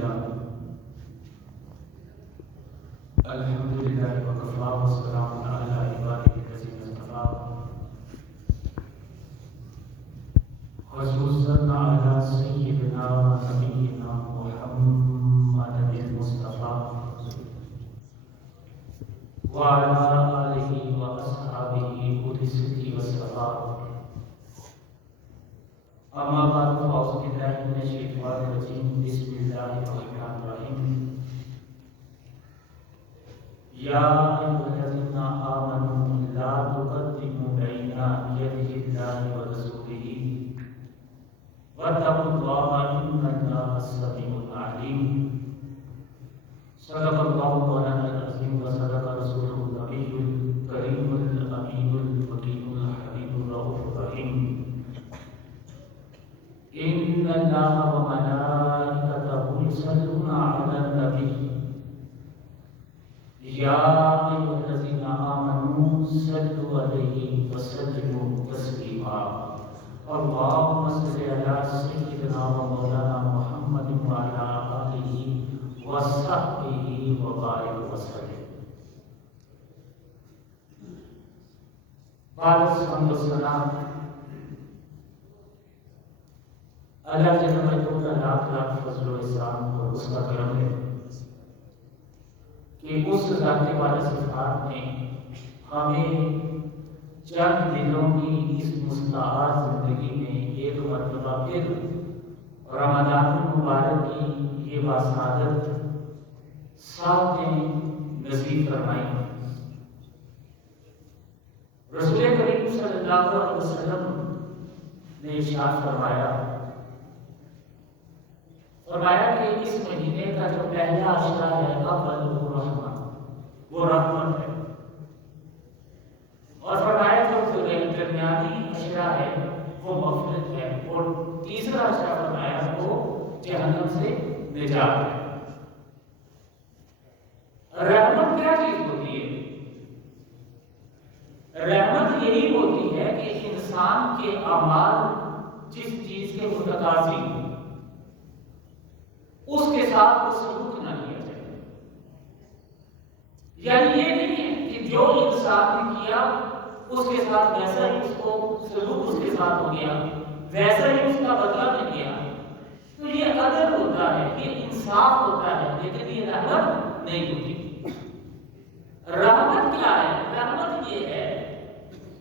لله الحمد لله وكفى والسلام على عباده الذين اصطفى خصوصا على سيدنا ونبينا محمد المصطفى وعلى آله وأصحابه أولي الصدق والصفاء. أما بعد فأعوذ بالله من الشيطان الرجيم. بسم الله الرحمن الرحيم. يا أيها الذين آمنوا لا تقدموا بين يدي الله ورسوله واتقوا الله إن الله سميع عليم. صدق الله مولانا العظيم وصدق رسوله النبي الكريم الأمين المكين الحبيب الرؤوف الرحيم. إن الله وملائكته يصلون على النبي يا أيها الذين آمنوا صلوا عليه وسلموا تسليما. اللهم صل على سيدنا ومولانا محمد وعلى آله وصحبه وبارك وسلم. بعد الحمد والسلام اللہ جل مجدہ کا لاکھ لاکھ فضل و احسان اور اس کا کرم ہے کہ اس ذات والا صفات نے ہمیں چند دنوں کی اس مستعار زندگی میں ایک مرتبہ پھر رمضان المبارک کی یہ باسعادت ساتھ نصیب فرمائی. رسول کریم صلی اللہ علیہ وسلم نے ارشاد فرمایا کہ اس مہینے کا جو پہلا عشرہ ہے اول وہ رحمت ہے، اور فرمایا جو درمیانی عشرہ ہے وہ مغفرت ہے، اور تیسرا عشرہ فرمایا وہ جہنم سے نجات ہے. رحمت کیا چیز ہوتی ہے؟ رحمت یہی ہوتی ہے کہ انسان کے اعمال جس چیز کے متقاضی ہوں اس کے ساتھ وہ سلوک نہ کیا جائے. یعنی یہ نہیں ہے کہ جو انسان نے کیا اس کے ساتھ ویسا ہی اس کو سلوک اس کے ساتھ ہو گیا، ویسا ہی اس کا بدلہ مل گیا. تو یہ عدل ہوتا ہے، یہ انصاف ہوتا ہے، لیکن یہ رحمت نہیں ہوتی. رحمت کیا ہے؟ رحمت یہ ہے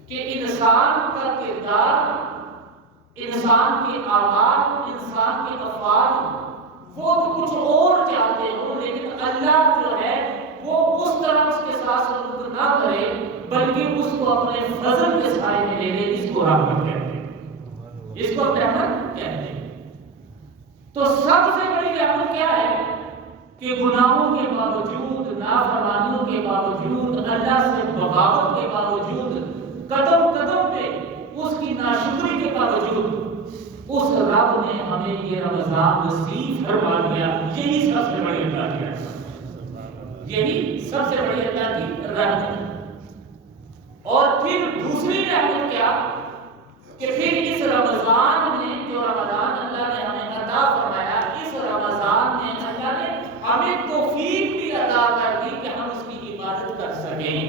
کہ انسان کا کردار، انسان کے اعمال، انسان کے افعال وہ تو کچھ اور چاہتے ہو، لیکن اللہ جو ہے وہ اس طرح اس کے ساتھ سلوک نہ کرے بلکہ اس کو اپنے فضل کے سائے میں لے لے. اس کو رحمت کہتے ہیں، اس کو رحمت کہتے ہیں. تو سب سے بڑی رحمت کیا ہے کہ گناہوں کے باوجود، نافرمانیوں کے باوجود، اللہ سے بغاوت کے باوجود، قدم قدم پہ اس کی ناشکری کے باوجود اس رب نے ہمیں یہ رمضان نصیب فرما دیا. یہی سب سے بڑی اللہ کی رحمت، یہی سب سے بڑی اللہ کی رحمت. اور پھر دوسری رحمت کیا کہ پھر اس رمضان میں جو رمضان اللہ نے ہمیں عطا فرمایا، اس رمضان میں اللہ نے ہمیں توفیق بھی عطا کر دی کہ ہم اس کی عبادت کر سکیں،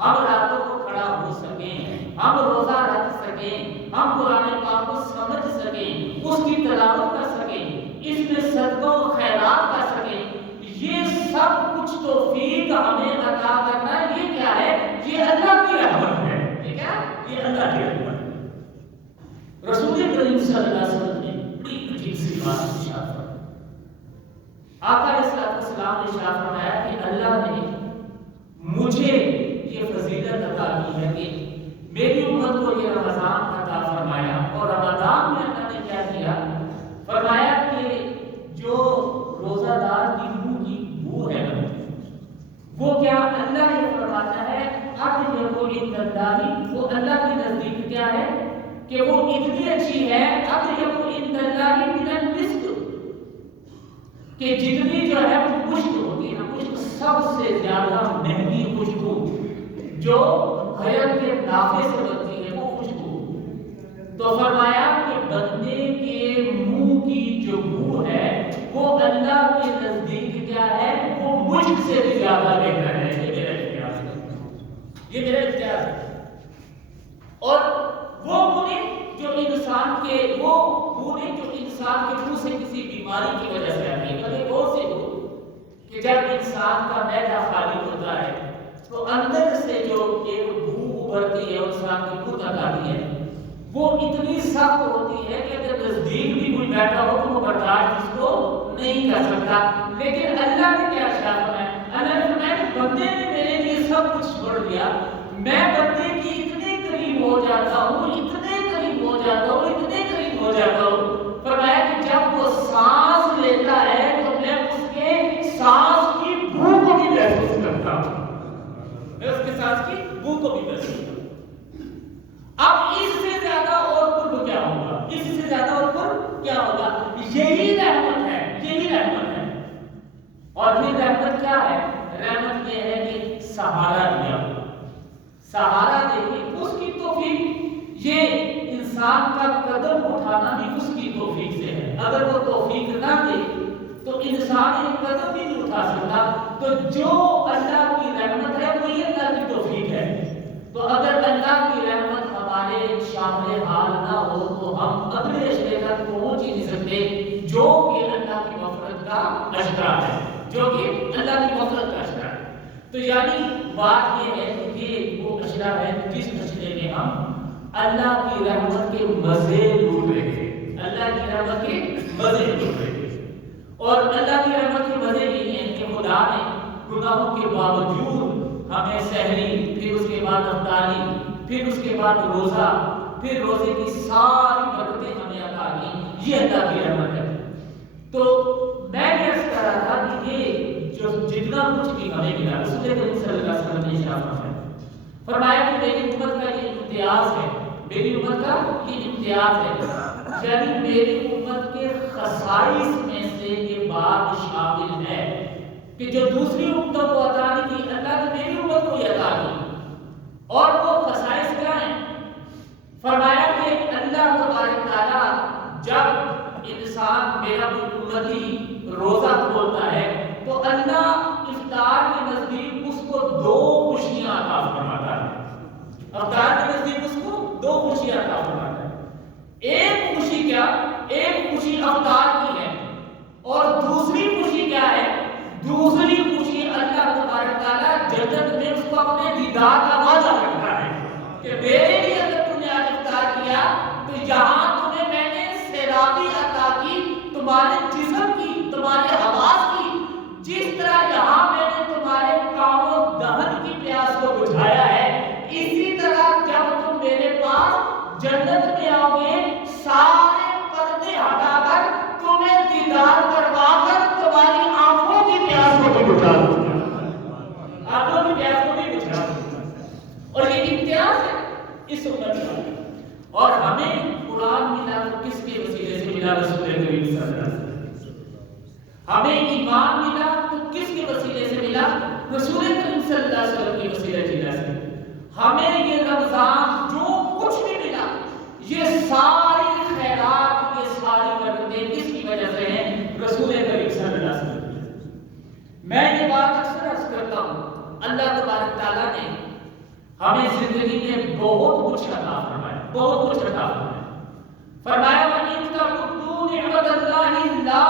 ہم راتوں کو کھڑا ہو سکیں، ہم روزہ رکھ سکیں، ہم قرآن پاک کو سمجھ سکیں، اس کی تلاوت کر سکیں، اس میں صدقہ و خیرات کر سکیں. یہ سب کچھ توفیق ہمیں عطا کرنا یہ کیا ہے؟ یہ اللہ کی رحمت ہے. یہ کیا؟ یہ اللہ کی رحمت ہے. رسول کریم صلی اللہ علیہ وسلم نے بڑی عجیب سی بات ارشاد فرمائی. آقا علیہ السلام نے ارشاد فرمایا کہ اللہ نے مجھے یہ فضیلت عطا کی ہے کہ میری امت کو یہ رمضان عطا فرمایا. اور رمضان میں اللہ نے کیا کیا؟ فرمایا کہ جو روزہ دار کی منہ کی بو ہے وہ کیا اللہ یہ فرماتا ہے اطیب عند اللہ، وہ اللہ کے نزدیک کیا ہے کہ وہ اتنی اچھی ہے اطیب عند اللہ من المسک، کہ جتنی جو ہے وہ خشک ہوتی ہے، خشک سب سے زیادہ مہنگی خوشبو جو حیرت کے نافے سے بنتی ہے وہ خوشبو. تو فرمایا کہ بندے کے منہ کی جو بو ہے وہ اللہ کے انسان کے منہ سے کسی بیماری کی وجہ سے آتی ہے. کبھی غور سے ہو کہ جب انسان کا معدہ خالی ہوتا ہے تو اندر سے جو ایک بو ابھرتی ہے انسان کے منہ تک آتی ہے وہ اتنی سخت ہوتی ہے کہ اگر نزدیک بھی کوئی بیٹھا ہو تو وہ برداشت اس کو نہیں کر سکتا. لیکن اللہ نے کیا ارشاد فرمایا؟ اللہ نے فرمایا بندے نے میرے لیے سب کچھ چھوڑ دیا, میں بندے کی اتنے قریب ہو جاتا ہوں, اتنے قریب ہو جاتا ہوں, اتنے قریب ہو جاتا ہوں. فرمایا کہ جب وہ سانس لیتا ہے تو میں اس کے سانس کی بو کو بھی محسوس کرتا ہوں, میں اس کے سانس کی بو کو بھی محسوس کرتا ہوں. اب اس سے زیادہ اور قرب کیا ہوگا؟ اس سے زیادہ اور قرب کیا ہوگا؟ یہی رحمت ہے, یہی رحمت ہے. اور پھر رحمت کیا ہے؟ رحمت یہ ہے کہ سہارا دیا, سہارا دے کے اس کی توفیق. یہ انسان کا قدم اٹھانا بھی اس کی توفیق سے ہے. اگر وہ توفیق نہ دے تو انسان ایک قدم بھی نہیں اٹھا سکتا. تو جو اللہ کی رحمت ہے وہی اللہ کی توفیق ہے. تو اگر اللہ کی رحمت ہمارے شامل حال نہ ہو تو ہم اگلے اشرے تک پہنچ ہی نہیں سکتے, جو کہ اللہ کی مغفرت کا اشرہ ہے, جو کہ اللہ کی مغفرت کا اشرہ ہے. تو یعنی بات یہ ہے کہ یہ وہ اشرہ ہے جس اشرے میں ہم اللہ کی رحمت کے مزے لوٹ رہے ہیں, اللہ کی رحمت کے مزے لوٹ رہے ہیں. اور اللہ کی رحمت کے مزے یہ ہیں کہ خدا نے گناہوں کے باوجود ہمیں سحری, پھر اس کے بعد افطاری, پھر اس کے بعد روزہ, پھر روزے کی ساری برکتیں ہمیں عطا کی. یہ اللہ کی رحمت ہے. تو میں یہ کہہ رہا تھا کہ یہ جو جتنا کچھ بھی ہمیں ملا رسول کریم صلی اللہ علیہ وسلم نے ارشاد فرمایا کہ میری امت کا یہ امتیاز ہے, میری امت کا یہ امتیاز ہے, یعنی میری امت کے خصائص میں سے یہ بات شامل ہے کہ جو دوسری امتوں کو عطا نہیں کی اللہ نے میری امت کو یہ عطا کی. اور وہ خصائص کیا ہیں؟ فرمایا کہ اللہ تبارک تعالیٰ جب انسان میرا امتی روزہ کھولتا ہے تو اللہ افطار کے نزدیک اس کو 2 خوشیاں عطا فرماتا ہے. افطار کے نزدیک اس کو 2 خوشیاں عطا فرماتا ہے. ایک خوشی کیا؟ ایک خوشی افطار کی ہے, اور دوسری خوشی کیا ہے؟ دوسری خوشی اللہ تبارک تعالیٰ جنت میں اس کو اپنے دیدار کا وعدہ کرتا ہے کہ میرے لیے اگر تم نے آج افطار کیا تو یہاں تمہیں میں نے سیرابی عطا کی, تمہارے جسم کی, تمہارے حواس کی. جس طرح یہاں میں نے تمہارے کام و دہن کی پیاس کو بجھایا ہے, اسی طرح جب تم میرے پاس جنت میں آؤ گے سارے پردے ہٹا کر تمہیں دیدار کروا کر تمہاری آنکھوں کی پیاس کو بھی بجھا دوں گا, آنکھوں کی پیاس کو بھی بجھا دوں گا. اور یہ امتیاز ہے اس امت کا. اور ہمیں قرآن ملا تو کس کے وسیلے سے ملا؟ رسول کریم صلی اللہ علیہ وسلم. ہمیں ایمان ملا تو کس کے وسیلے سے ملا؟ رسول کریم صلی اللہ علیہ وسلم کے وسیلے سے. ہمیں یہ رمضان جو کچھ بھی ملا, یہ ساری خیرات, یہ ساری برکتیں کس کی وجہ سے ہیں؟ رسول کریم صلی اللہ علیہ وسلم. میں یہ بات اکثر عرض کرتا ہوں, اللہ تبارک تعالیٰ نے ہمیں زندگی میں بہت کچھ عطا فرمایا, بہت کچھ عطا فرمایا. فرمایا وَإِن تَعُدُّوا نِعْمَتَ اللَّهِ لَا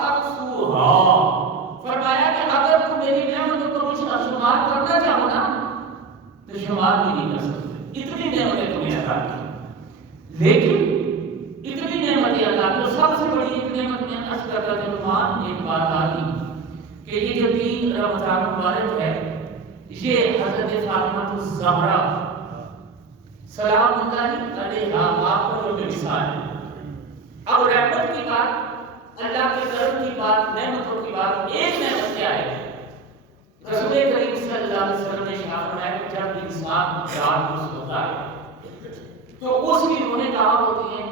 تَحْصُوهَا. فرمایا کہ اگر تم میری نعمتوں کو شمار کرنا چاہو نا تو شمار بھی نہیں کر سکتے. اتنی نعمتیں تمہیں عطا کی, لیکن اتنی نعمتیں عطا کی. سب سے بڑی ایک نعمت میں عرض کرتا ہوں, ایک بات آ گئی کہ یہ جو 3 رمضان مبارک ہے یہ حضرت فاطمہ الزہرا سلام اللہ علیہا آپ کا جو مثال ہے. اب رحمت کی بات, اللہ کے کرم کی بات, نعمتوں کی بات, ایک نعمت کیا ہے؟ رسول کریم صلی اللہ علیہ وسلم نے فرمایا کہ جب انسان رات کو سوتا ہے تو اس کی روحیں کہاں ہوتی ہیں؟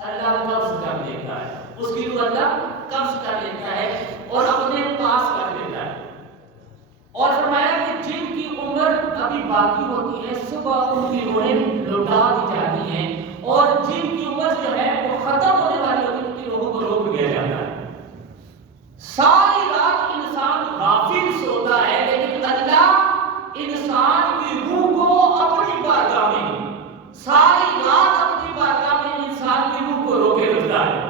اللہ قبض کر لیتا ہے, اس کی روح اللہ قبض کر لیتا ہے اور اپنے پاس کر لیتا ہے. اور فرمایا کہ جن کی عمر ابھی باقی ہوتی ہے صبح ان کی روحیں لوٹا دی جاتی ہیں, اور جن کی عمر جو ہے وہ ختم ہونے والی ہوتی ہے ان کی روحوں کو روک دیا جاتا ہے. ساری رات انسان غافل سوتا ہے, لیکن اللہ انسان کی روح کو اپنی بارگاہ میں, ساری رات اپنی بارگاہ میں انسان کی روح کو روکے رکھتا ہے.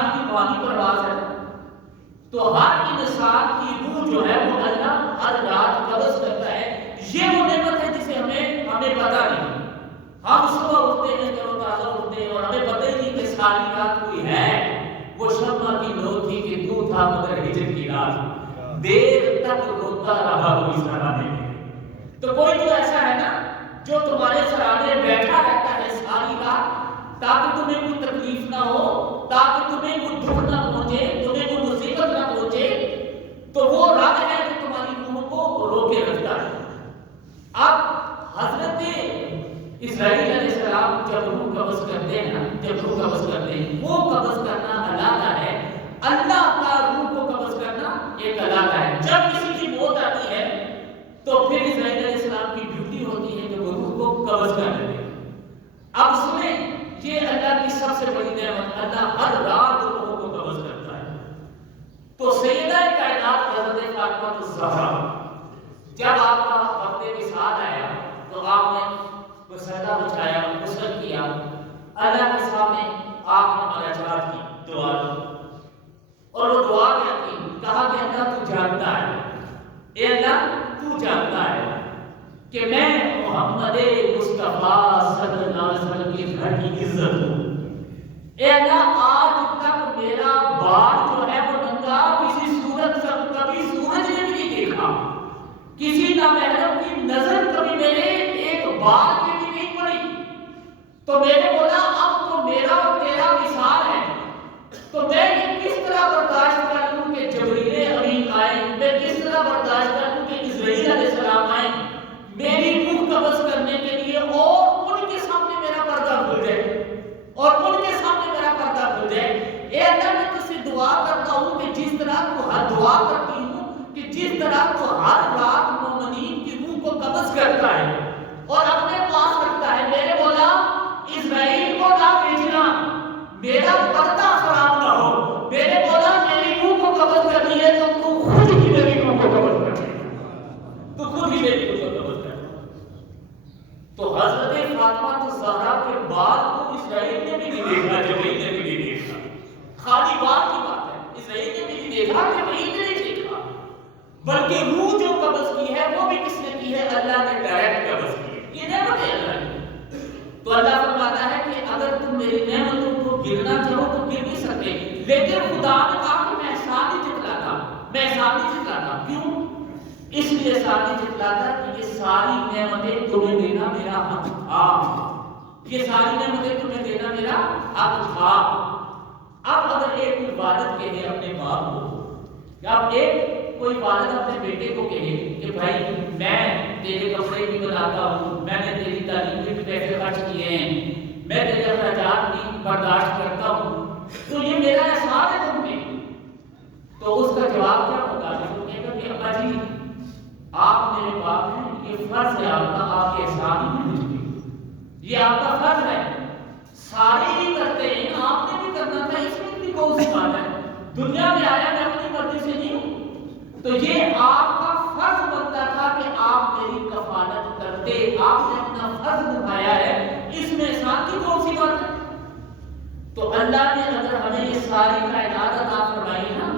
انسان کی روحانی پرواز ہے، تو ہر انسان کی روح جو ہے وہ اللہ ہر رات قبض کرتا ہے۔ یہ وہ نعمت ہے جسے ہمیں پتہ نہیں۔ ہم صبح اٹھتے ہیں تر و تازہ اٹھتے ہیں اور ہمیں پتہ ہی نہیں کہ ساری رات کوئی ہے۔ وہ شمع کی لو تھی کہ تو تھا مگر ہجر کی رات، دیر تک روتا رہا کوئی سرانے میں۔ تو کوئی تو ایسا ہے نا جو تمہارے سرانے بیٹھا رہتا ہے ساری رات، تاکہ تمہیں کوئی تکلیف نہ ہو، تاکہ تمہیں کوئی دکھ نہ پہنچے، تمہیں کوئی مصیبت نہ پہنچے۔ تو وہ رب ہے جو تمہاری روح کو روکے رکھتا ہے۔ اب حضرت اسرائیل علیہ السلام جب روح قبض کرتے ہیں، وہ قبض کرنا علیحدہ ہے، اللہ کا روح کو قبض کرنا ایک علیحدہ ہے۔ جب کسی کی موت آتی ہے تو پھر اسرائیل علیہ السلام کی ڈیوٹی ہوتی ہے کہ وہ روح کو قبض کر لیتے ہیں۔ اب سنیں، یہ اللہ کی سب سے بڑی نعمت، اللہ ہر رات روحوں کو قبض کرتا ہے۔ تو سیدہ کائنات حضرت فاطمہ الزہرا جب آپ کا وقت وصال آیا تو آپ نے مسجدہ بچھایا، غسل کیا، اللہ کے سامنے آپ نے مناجات کی، دعا کی، اور وہ دعا کیا کی؟ کہا کہ اللہ تو جانتا ہے، اے اللہ تو جانتا ہے کہ میں محمد مصطفیٰ صلی اللہ علیہ وسلم کی گھر کی عزت ہوں۔ اے اللہ آج تک میرا بال جو ہے وہ ننگا کسی صورت سے کبھی سورج نے بھی نہیں دیکھا، کسی نامحرم کی نظر کبھی میرے ایک بال پہ بھی نہیں پڑی۔ تو میں نے بولا اب تو میرا اور تیرا وصال ہے، تو میں یہ کس طرح برداشت کر لوں کہ جبریل امین آئے، میں کس طرح برداشت کر لوں کہ اسرائیل علیہ السلام آئے میری روح قبض کرنے کے لیے، اور ان کے سامنے میرا پردہ کھل جائے، اور ان کے سامنے میرا پردہ کھل جائے۔ اے اللہ میں تجھ سے دعا کرتا ہوں کہ جس طرح تو ہر دعا کرتی ہوں کہ جس طرح تو ہر رات مومنین کی روح کو قبض کرتا ہے اور اپنے پاس رکھتا ہے، میں نے بولا اسرائیل کو نہ بھیجنا، میرا پردہ خراب نہ ہو۔ میں نے بولا میری روح کو قبض کرنی ہے تو خود ہی میری روح کو قبض کرنی ہے، تو خود ہی میری روح کو قبض کرنی ہے۔ تو حضرت فاطمہ الزہرا کے بال کو اسرائیل نے بھی نہیں دیکھا، جبرائیل نے بھی نہیں دیکھا، خالی بال کی بات ہے، اسرائیل نے بھی نہیں دیکھا، جبرائیل نے نہیں دیکھا، بلکہ روح جو قبض کی ہے وہ بھی کس نے کی ہے؟ اللہ نے ڈائریکٹ قبض کی ہے۔ یہ نعمت ہے اللہ کی۔ تو اللہ فرماتا ہے کہ اگر تم میری نعمتوں کو گرنا چاہو تو گر نہیں سکتے، لیکن خدا نے کہا کہ میں احسان نہیں جتلاتا، میں احسان نہیں جتلاتا۔ کیوں؟ اس لیے احسان نہیں جتلاتا کہ یہ ساری نعمتیں تمہیں دینا میرا حق تھا، یہ ساری نعمتیں تمہیں دینا میرا حق تھا۔ اب اگر ایک کوئی والد کہے اپنے باپ کو، یا کوئی والد اپنے بیٹے کو کہے کہ بھائی میں تیرے کپڑے بھی بناتا ہوں، میں نے تیری تعلیم کے بھی پیسے خرچ کیے ہیں، میں تیرے اخراجات بھی برداشت کرتا ہوں، تو یہ میرا احسان ہے تم پہ، تو اس کا جواب کیا ہوگا؟ وہ کہے گا کہ ابا جی آپ میرے باپ ہیں، یہ فرض ہے آپ کا، آپ کے احسان ہی نہیں مجھ پہ، یہ آپ کا فرض ہے، سارے ہی کرتے ہیں، آپ نے بھی کرنا تھا، اس میں بھی کون سی بات ہے؟ دنیا میں آیا میں اپنی مرضی سے نہیں ہوں، تو یہ آپ کا فرض بنتا تھا کہ آپ میری کفالت کرتے، آپ نے اپنا فرض نبھایا ہے، اس میں احسان کی کون سی بات ہے؟ تو اللہ نے اگر ہمیں یہ ساری کائنات عطا فرمائی نا،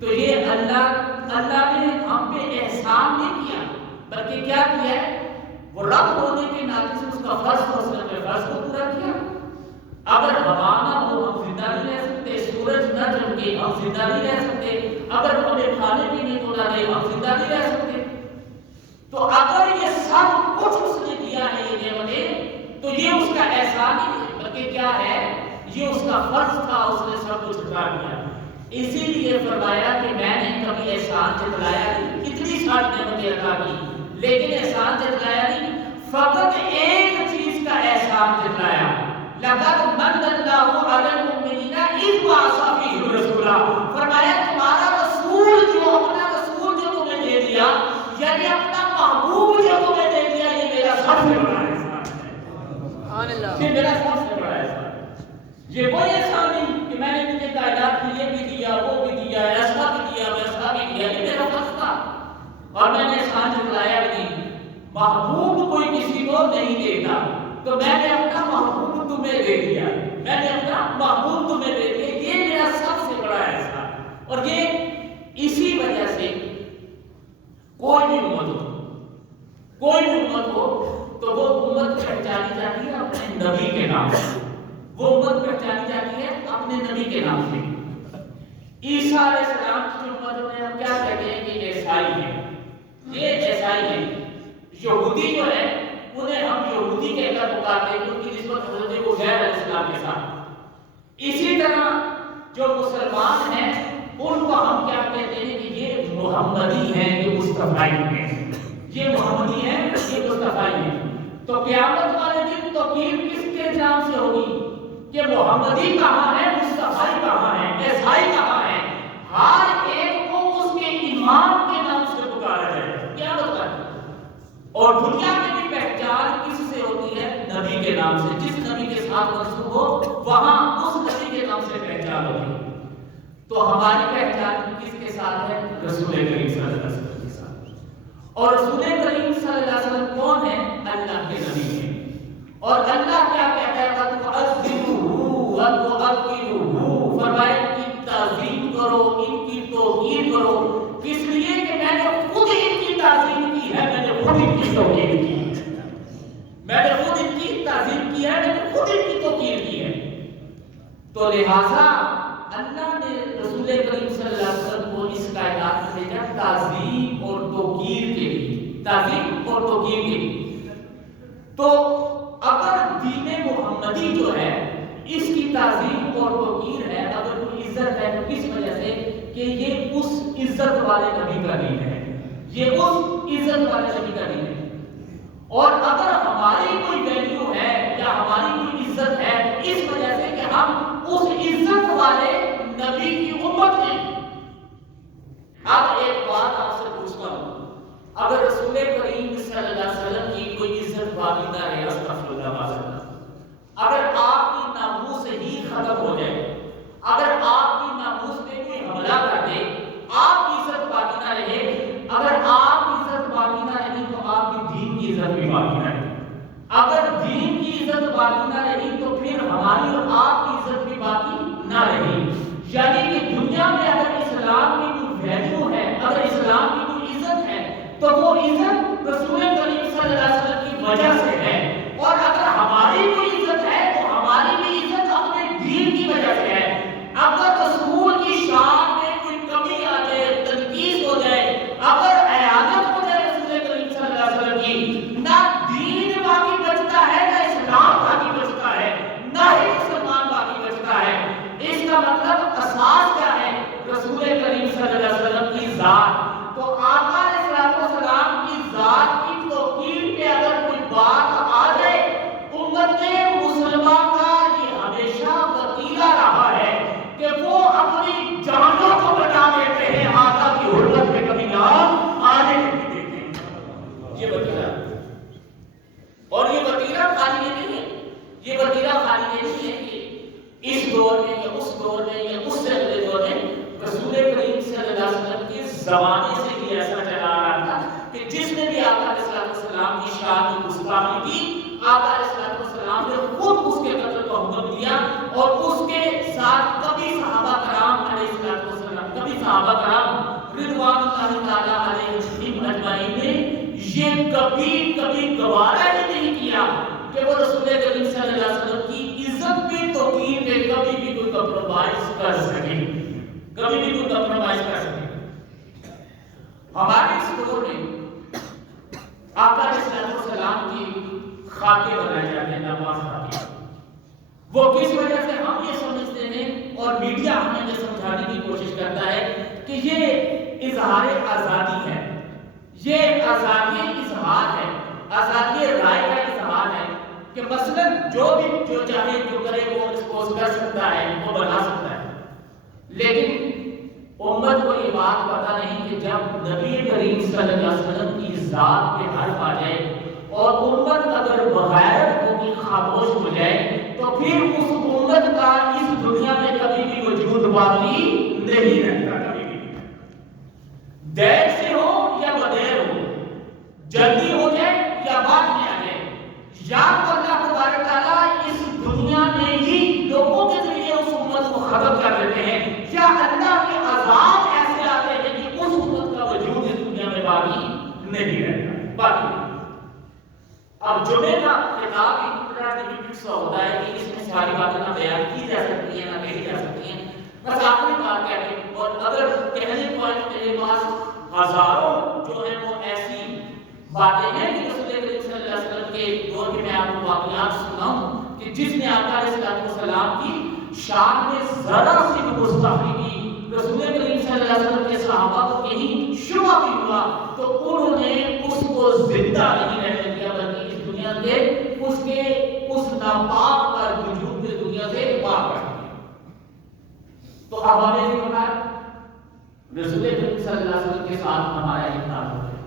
تو یہ اللہ نے ہم پہ احسان نہیں کیا، بلکہ کیا کیا ہے؟ وہ رب ہونے کے ناطے سے اس کا فرض تھا، اس نے اپنے فرض کو پورا کیا۔ اگر ہوا نہ ہو ہم زندہ نہیں رہ سکتے، سورج نہ چمکے ہم زندہ نہیں رہ سکتے، اگر ہمیں کھانے پینے کو نہ دے ہم زندہ نہیں رہ سکتے۔ تو اگر یہ سب کچھ اس نے دیا ہے یہ نعمتیں، تو یہ اس کا احسان نہیں ہے، بلکہ کیا ہے؟ یہ اس کا فرض تھا، اس نے سب کچھ عطا کیا۔ اسی لیے فرمایا کہ میں نے کبھی احسان جتلایا نہیں، اتنی ساری نعمتیں عطا کی لیکن احسان جتلایا نہیں، فقط ایک چیز کا احسان جتلایا، لقد من اللہ علی المؤمنین اذ بعث فیہم رسولا، فرمایا تمہارا رسول جو اپنا رسول جو تمہیں دے دیا، یعنی اپنا محبوب جو تمہیں دے دیا، یہ میرا سب سے بڑا احسان ہے، یہ میرا سب سے بڑا احسان ہے۔ یہ کوئی احسان نہیں کہ میں نے تجھے کائنات کے لیے بھی دیا، وہ بھی دیا، ایسا بھی دیا، ویسا بھی دیا، یہ میرا فرض تھا اور میں نے احسان جتلایا بھی نہیں۔ محبوب کوئی کسی کو نہیں دیتا، تو میں نے اپنا محبوب تمہیں دے دیا۔ میں نے اپنا محبوب تمہیں دے دیا، یہ میرا سب سے بڑا احسان۔ اور یہ اسی وجہ سے کوئی بھی امت ہو تو وہ امت پہچانی جاتی ہے اپنے نبی کے نام سے، وہ امت پہچانی جاتی ہے اپنے نبی کے نام سے۔ عیسیٰ علیہ السلام کی امت میں ہم کیا کہتے ہیں کہ عیسائی ہیں، یہ عیسائی ہیں۔ یہودی جو ہے انہیں ہم یہودی کہہ کر پکارتے ہیں، ان کی نسبت حضرت عزیر علیہ السلام کے ساتھ۔ اسی طرح جو مسلمان ہیں ان کو ہم کیا کہتے ہیں کہ یہ محمدی ہیں، یہ مصطفی ہیں، یہ محمدی ہیں، یہ مصطفی ہیں۔ تو قیامت والے دن توقیر کس کے نام سے ہوگی کہ محمدی کہاں ہے، مصطفی کہاں ہے، عیسائی کہاں ہے؟ ہر ایک کو اس کے امام کے نام سے پکارا جائے گا قیامت والے دن۔ اور دنیا میں بھی پہچان کس سے ہوتی ہے؟ نبی کے نام سے۔ جس نبی کے ساتھ منسوب ہو وہاں اس نبی کے نام سے پہچان ہوگی۔ تو ہماری پہچان کس کے ساتھ ہے؟ رسول کریم صلی اللہ علیہ وسلم کے ساتھ۔ اور رسول کریم صلی اللہ علیہ وسلم کون ہے؟ اللہ کے نبی ہیں۔ اور اللہ کیا کہتا ہے؟ وَتُعَظِّمُوهُ وَتُوَقِّرُوهُ، فرمایا ان کی تعظیم کرو، ان کی توقیر کرو۔ کس لیے کہ میں نے خود ان کی تعظیم کی ہے، میں نے خود ان کی توقیر کی ہے، میں نے خود ان کی تعظیم کی ہے، میں نے خود ان کی توقیر کی ہے۔ تو لہذا اللہ نے رسول کریم صلی اللہ علیہ وسلم کو اس کائنات میں بھیجا تعظیم اور توقیر کے لیے، تعظیم اور توقیر کے لیے۔ تو اگر دین محمدی جو ہے اس کی تعظیم اور توقیر ہے، اگر کوئی عزت ہے تو کس وجہ سے کہ یہ اس عزت والے نبی کا دین ہے، یہ اس عزت والے نبی کا دین ہے۔ اور اگر ہماری کوئی ویلیو ہے یا ہماری کوئی عزت ہے تو اس وجہ سے کہ ہم اس عزت والے نبی کی امت ہیں۔ اب ایک بات آپ سے پوچھتا ہوں، اگر رسول کریم صلی اللہ علیہ وسلم کی کوئی عزت باقی نہ رہے، استغفر اللہ معاذ، اگر آپ کی ناموس ہی ختم ہو جائے، اگر آپ کی ناموس پہ کوئی حملہ کر دے، آپ کی عزت باقی نہ رہے، اگر آپ کی عزت باقی نہ رہی تو آپ کی دین کی عزت بھی باقی نہ رہی، اگر دین کی عزت باقی نہ رہی تو پھر ہماری اور آپ کی عزت بھی باقی نہ رہی۔ یعنی کہ دنیا میں اگر اسلام کی کوئی ویلیو ہے، اگر اسلام کی کوئی عزت ہے تو وہ عزت رسول کریم صلی اللہ علیہ وسلم کی وجہ سے ہے۔ اور اگر ہماری کوئی عزت ہے تو ہماری بھی عزت اپنے دین کی وجہ سے ہے۔ اگر رسول کی شان میں کوئی کمی آ جائے، تنقیص ہو جائے، اگر اعانت ہو جائے رسول کریم صلی اللہ علیہ وسلم کی، نہ دین باقی بچتا ہے، نہ اسلام باقی بچتا ہے، نہ ہی مسلمان باقی بچتا ہے۔ اس کا مطلب اساس کیا ہے؟ رسول کریم صلی اللہ علیہ وسلم کی ذات۔ تو آقا علیہ السلام کی ذات کی توقیر پہ اگر کوئی بات آ جائے، امت مسلمہ کا یہ ہمیشہ وتیرہ رہا ہے کہ وہ اپنی جانوں کو بچا دیتے ہیں، آقا کی حرمت میں کبھی نام آنے نہیں دیتے۔ یہ وتیرہ، اور یہ وتیرہ خالی یہ نہیں ہے، یہ وتیرہ خالی یہ نہیں ہے کہ اس دور میں یا اس دور میں یا اس سے اگلے دور میں رسول کریم صلی اللہ علیہ وسلم کے زمانے سے ہی ایسا چلا آ رہا تھا کہ جس نے بھی آقا علیہ السلام کی شان میں گستاخی کی، آقا علیہ السلام نے خود اس کے قتل کا حکم دیا۔ اور اس کے ساتھ کبھی صحابہ کرام علیہ السلام، کبھی صحابہ کرام رضوان اللہ تعالیٰ علیہم اجمعین نے یہ کبھی گوارا ہی نہیں کیا کہ وہ رسول کریم صلی اللہ علیہ وسلم کی عزت پہ توقیر پہ کبھی بھی کوئی کمپرومائز کر سکے، کبھی بھی کوئی کمپرومائز کر سکے۔ ہمارے اس دور میں آقا علیہ السلام کی خاکے بنائے جاتے ہیں، نماز خاکے۔ وہ کس وجہ سے ہم یہ سمجھتے ہیں اور میڈیا ہمیں یہ سمجھانے کی کوشش کرتا ہے کہ یہ اظہار آزادی ہے، یہ آزادی اظہار ہے، آزادی رائے کا اظہار ہے کہ مثلاً جو چاہے جو کرے وہ ایکسپوز کر سکتا ہے، وہ بنا سکتا ہے۔ لیکن امت کو یہ بات پتہ نہیں کہ جب نبی کریم صلی اللہ علیہ وسلم کی ذات پہ حرف آ جائے اور امت اگر بغیرت ہو کے خاموش ہو جائے تو پھر اس امت کا اس دنیا میں کبھی بھی وجود باقی نہیں رہتا، کبھی بھی، دیر سے ہو یا بدیر ہو، جلدی ہو جائے یا بعد میں آ جائے، یا تو اللہ تبارک تعالیٰ اس دنیا میں ہی نہیں رہتا. باقی اب جمعے کا خطاب اتنا ڈیلیٹڈ سا ہوتا ہے کہ اس میں ساری باتیں نہ بیان کی جا سکتی ہیں نہ کہی جا سکتی ہیں. بس آخری بات کہہ رہی ہوں. اور اگر کہنے پوائنٹ میرے پاس ہزاروں جو ہے وہ ایسی باتیں ہیں کہ رسول کریم صلی اللہ علیہ وسلم کے دور کے میں آپ کو واقعات سناؤں کہ جس نے آقا علیہ السلام کی شان میں ذرا سی گستاخی کی، رسول کریم صلی اللہ علیہ وسلم کے صحابہ کو کہیں شبہ بھی ہوا تو انہوں نے اس کو زندہ نہیں رہنے دیا، بلکہ اس دنیا کے اس ناپاک پر وجود میں دنیا سے پاک کر دیا. تو اب ہمیں یہ پتا ہے رسول کریم صلی اللہ علیہ وسلم کے ساتھ ہمارا ایک تعلق ہے.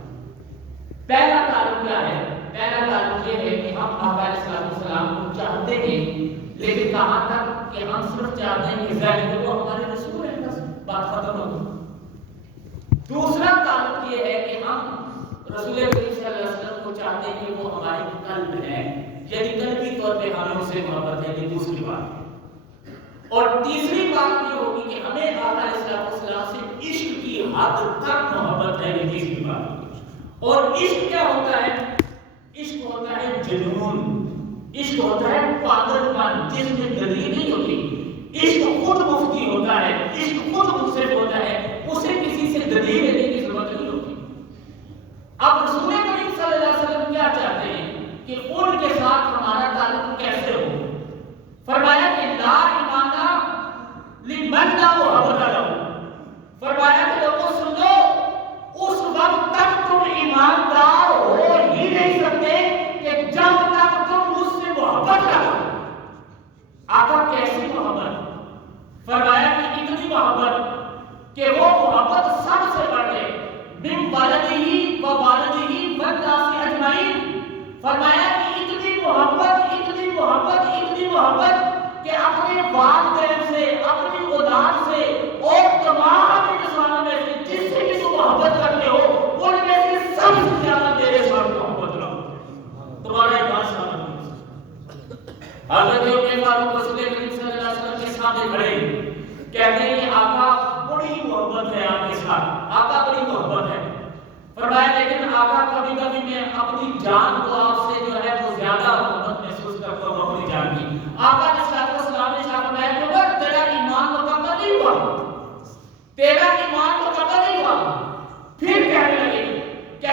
پہلا تعلق کیا ہے؟ پہلا تعلق یہ ہے کہ ہم آقا علیہ السلام کو چاہتے ہیں، لیکن کہاں تک کہ ہم صرف چاہتے ہیں کہ ظاہر وہ ہمارے رسول ہیں، بس بات ختم ہو گئی. دوسرا تعلق یہ ہے کہ ہم رسول کریم صلی اللہ علیہ وسلم کو چاہتے ہیں کہ وہ ہمارے قلب ہیں، یعنی قلبی طور پہ ہمیں اس سے محبت ہے. یہ دوسری بات ہے. اور تیسری بات یہ ہوگی کہ ہمیں آقا علیہ السلام سے عشق کی حد تک محبت ہے. یہ تیسری بات. اور عشق کیا ہوتا ہے؟ عشق ہوتا ہے جنون، عشق ہوتا ہے پاگل پن جس میں دلیل نہیں ہوتی. عشق خود مفتی ہوتا ہے، عشق خود منصف ہوتا ہے، اسے کسی سے دلیل لینے کی ضرورت نہیں ہوتی. اب رسول کریم صلی اللہ علیہ وسلم کیا چاہتے ہیں کہ ان کے ساتھ ہمارا تعلق کیسے ہو؟ فرمایا کہ لا ایمان لمن لا محبت له. فرمایا کہ لوگوں سن لو، اس وقت تک تم ایماندار ہو ہی نہیں سکتے کہ جب تک تم مجھ سے محبت رکھو. آقا کیسی محبت؟ فرمایا کہ اتنی محبت کہ وہ محبت سب سے بڑھ گئے، من والدی و والدی والناس اجمعین. فرمایا کہ اتنی محبت اتنی محبت اتنی محبت کہ اپنے والدین سے، اپنی اولاد سے اور تمام انسانوں میں سے جس سے بھی تم محبت کرتے ہو ان میں سے سب سے زیادہ میرے ساتھ محبت رکھو. تمہارا ایمان سامنے حضرت عمر فاروق رسول کریم صلی اللہ علیہ وسلم کے سامنے کھڑے کہتے ہیں کہ آقا بڑی محبت ہے آپ کے ساتھ، آقا بڑی محبت ہے. فرمایا لیکن آقا کبھی کبھی میں اپنی جان کو آپ سے جو ہے وہ زیادہ محبت محسوس کرتا ہوں اپنی جان کی. آقا نے السلام نے فرمایا کہ عمر تیرا ایمان مکمل نہیں ہوا، تیرا ایمان مکمل نہیں ہوا. پھر کہنے لگے کہ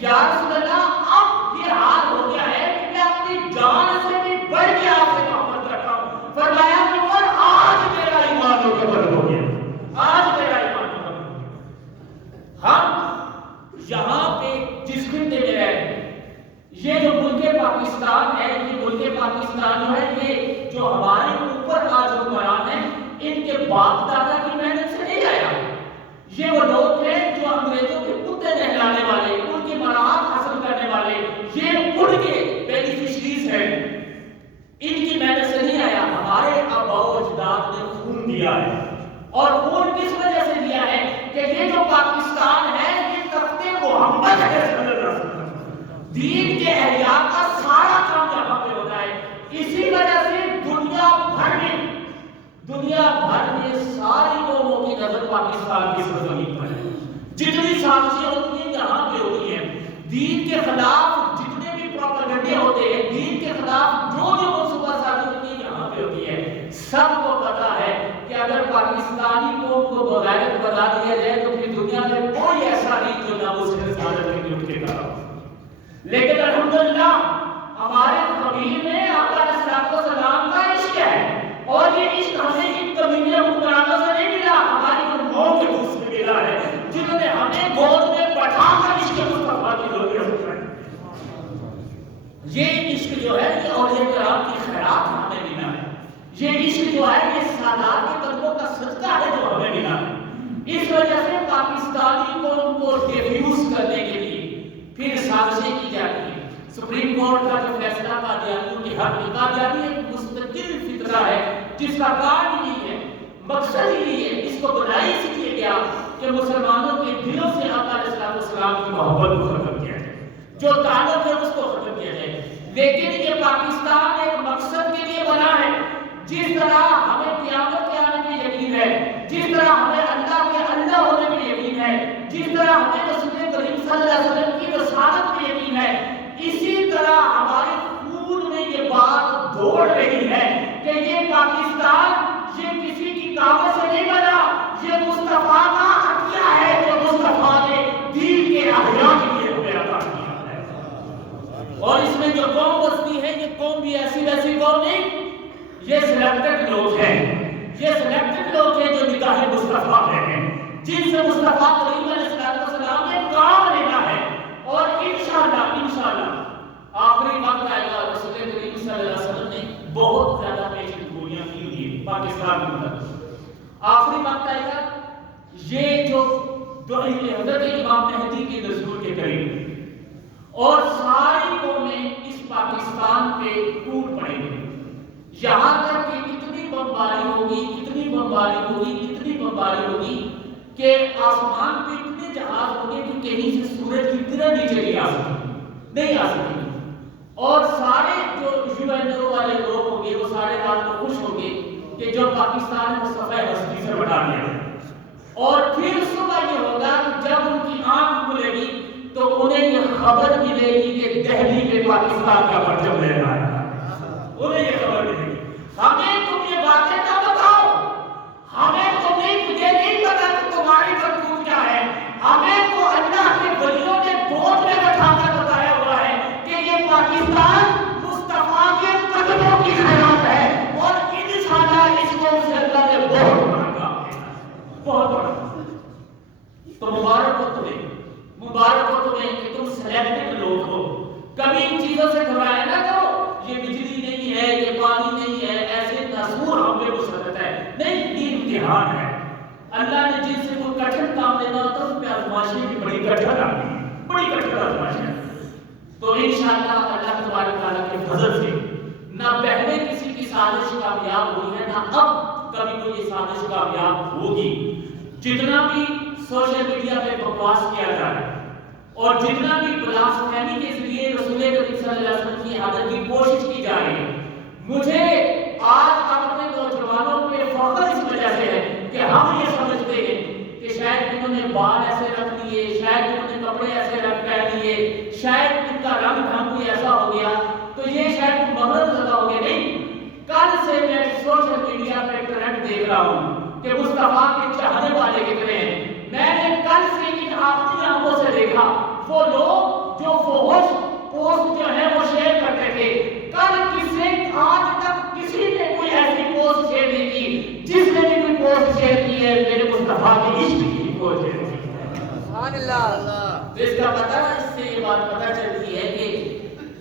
یا رسول اللہ اب یہ حال ہو گیا ہے کہ میں اپنی جان سے بھی بڑھ کے آپ سے محبت کرتا ہوں. فرمایا کہ عمر آج تیرا ایمان مکمل ہو گیا، آج تیرا ایمان مکمل ہو گیا. ہم یہاں پہ جس خطے میں رہتے ہیں، یہ جو ملک پاکستان ہے، یہ ملک پاکستان جو ہے یہ جو ہمارے اوپر آج حکمران ہیں ان کے باپ دادا کی محنت سے نہیں آیا. یہ وہ لوگ ہیں جو انگریزوں کے کتے نہلانے والے، ان کی مراعات حاصل کرنے والے، یہ ان کے بینیفیشریز ہیں. ان کی محنت سے نہیں آیا. ہمارے آباء و اجداد نے خون دیا ہے، اور خون کس وجہ سے دیا ہے کہ یہ جو پاکستان ہے یہ تخت محمد ہے. دین کے احیاء کا سارا کام یہاں پہ ہوتا ہے. اسی وجہ سے دنیا بھر میں ساری لوگوں کی نظر پاکستان کی سرزمین پر ہے. جتنی سازشیں ہوتی ہیں یہاں پہ ہوتی ہیں، دین کے خلاف جتنے بھی پروپیگنڈے ہوتے ہیں، دین کے خلاف جو منصوبہ سازی ہوتی ہے یہاں پہ ہوتی ہے. سب کو پتا ہے کہ اگر پاکستانی قوم کو بغیرت بنا دیا جائے تو پھر دنیا میں کوئی ایسا نہیں جو نہ اس کے ساتھ اٹھ کے کھڑا ہو. لیکن الحمدللہ ہمارے قبیل میں آقا علیہ السلام کا عشق ہے، اور یہ عشق ہمیں ان کمینے حکمرانوں سے نہیں ملا، ہماری ان ماؤں کے دوست سے ملا ہے جنہوں نے ہمیں گود میں بٹھا کر عشق مصطفیٰ کی ضرورت ہے. یہ عشق جو ہے یہ اولیاء کرام کی خیرات ہمیں ملا ہے. یہ عشق جو ہے یہ سادات کے قدموں کا صدقہ ہے جو ہمیں ملا ہے. اس وجہ سے پاکستانی قوم کو ڈیفیوز کرنے کے لیے پھر سازشیں کی جاتی ہیں. سپریم کورٹ کا جو فیصلہ قادیانیوں کے حق میں، قادیانی ایک مستقل فطرہ ہے جس کا کام یہی ہے، مقصد یہی ہے، اس کو بنائی اس لیے گیا کہ مسلمانوں کے دلوں سے آقا علیہ السلام کی محبت کو ختم کیا جائے، جو تعلق ہے اس کو ختم کیا جائے. لیکن یہ پاکستان ایک مقصد کے لیے بنا ہے. جس طرح ہمیں قیامت کے آنے پہ یقین ہے، جس طرح ہمیں اللہ کے اللہ ہونے پہ یقین ہے، جس طرح ہمیں رسول کریم صلی اللہ یہ سلیکٹڈ لوگ ہیں، یہ سلیکٹڈ لوگ ہیں جو نگاہ مصطفیٰ میں ہیں، جن سے مصطفیٰ کریم علیہ السلام نے کام لینا ہے. اور انشاءاللہ آخری وقت آئے گا. رسول کریم صلی اللہ علیہ وسلم نے بہت زیادہ پیشن گوئیاں کی ہوئی ہیں پاکستان کے اندر. آخری وقت آئے گا یہ جو حضرت امام مہدی کے نزول کے قریب اور ساری قومیں اس پاکستان پہ ٹوٹ پڑیں گی. یہاں تک کہ اتنی بمباری ہوگی کہ آسمان پہ اتنے جہاز ہوں گے کہ کہیں سے سورج کی کرن نیچے نہیں آ سکتی. اور سارے جو یو این او والے لوگ ہوں گے وہ سارے رات کو خوش ہوں گے کہ جو پاکستان ہے وہ صفحہ ہستی سے بٹا دیا. اور پھر صبح یہ ہوگا کہ جب ان کی آنکھ کھلے گی تو انہیں یہ خبر ملے گی کہ دہلی میں پاکستان کا پرچم لہرا رہا ہے. انہیں یہ خبر ملے گی. ہمیں تم یہ باتیں نہ بتاؤ، ہمیں تجھے نہیں پتا کہ تمہاری کرتوت کیا ہے. ہمیں تو اللہ کے ولیوں نے گود میں بٹھا کر بتایا ہوا ہے کہ یہ پاکستان مصطفیٰ کے قدموں کی خیرات ہے. اور انشاءاللہ اس کو سے اللہ نے بہت بڑا کام کیا، بہت بڑا. تو مبارک ہو تمہیں کہ تم سلیکٹڈ لوگ ہو. کبھی ان چیزوں سے گھبرایا نہ کرو. یہ بجلی نہیں ہے، یہ پانی نہیں ہے، ایسے نصور ہم پہ مسلط ہے. نہیں، یہ امتحان ہے. اللہ نے جن سے کوئی کٹھن کام لینا ہوتا ہے ان پہ آزمائشیں بھی بڑی کٹھن آتی ہیں، بڑی کٹھن آزمائشیں. تو انشاءاللہ اللہ تبارک تعالیٰ کے فضل سے نہ پہلے کسی کی سازش کامیاب ہوئی ہے، نہ اب کبھی کوئی یہ سازش کامیاب ہوگی. جتنا بھی سوشل میڈیا پہ بکواس کیا جا رہا ہے اور جتنا بھی بلاسفہمی کے ذریعے رسول کریم صلی اللہ علیہ وسلم کی حضرت کی کوشش کی جا رہی ہے، مجھے آج اپنے نوجوانوں پہ فخر اس وجہ سے ہے کہ ہم یہ سمجھتے ہیں کہ شاید انہوں نے بال ایسے رکھ لیے، شاید انہوں نے کپڑے ایسے رکھ پہن لیے، شاید ان کا رنگ ڈھنگ کوئی ایسا ہو گیا تو یہ شاید مغرب زدہ ہو گیا. نہیں، کل سے میں سوشل میڈیا پہ ٹرینڈ دیکھ رہا ہوں کہ مصطفیٰ کے چاہنے والے کتنے ہیں. میں نے کل سے ان اپنی آنکھوں سے دیکھا وہ لوگ جو فحش پوسٹ جو ہے وہ شیئر کرتے تھے. کل کسی آج تک کسی نے کوئی ایسی پوسٹ شیئر نہیں کی. جس نے بھی کوئی پوسٹ شیئر کی ہے میرے مصطفیٰ کے عشق کی پوسٹ شیئر کی. سبحان اللہ. اس کا پتہ، اس سے یہ بات پتہ چلتی ہے کہ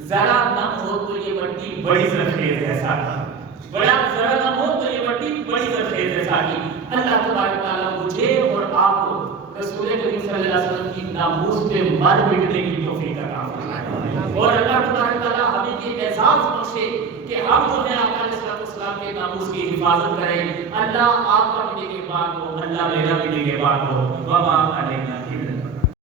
ذرا نم ہو تو یہ مٹی بڑی زرخیز ہے ساتھی. بڑا ذرا نم ہو تو یہ مٹی بڑی زرخیز ہے ساتھی. اللہ تبارک تعالیٰ مجھے اور آپ کو رسول کریم صلی اللہ علیہ وسلم کی ناموس پہ مر مٹنے کی توفیق عطا فرمائے. اور اللہ تبارک تعالیٰ ہمیں یہ اعزاز بخشے کہ ہم جو ہے آقا علیہ السلام کے ناموس کی حفاظت کریں. اللہ آپ کا بھی نگہبان ہو، اللہ میرا بھی نگہبان ہو. وما علینا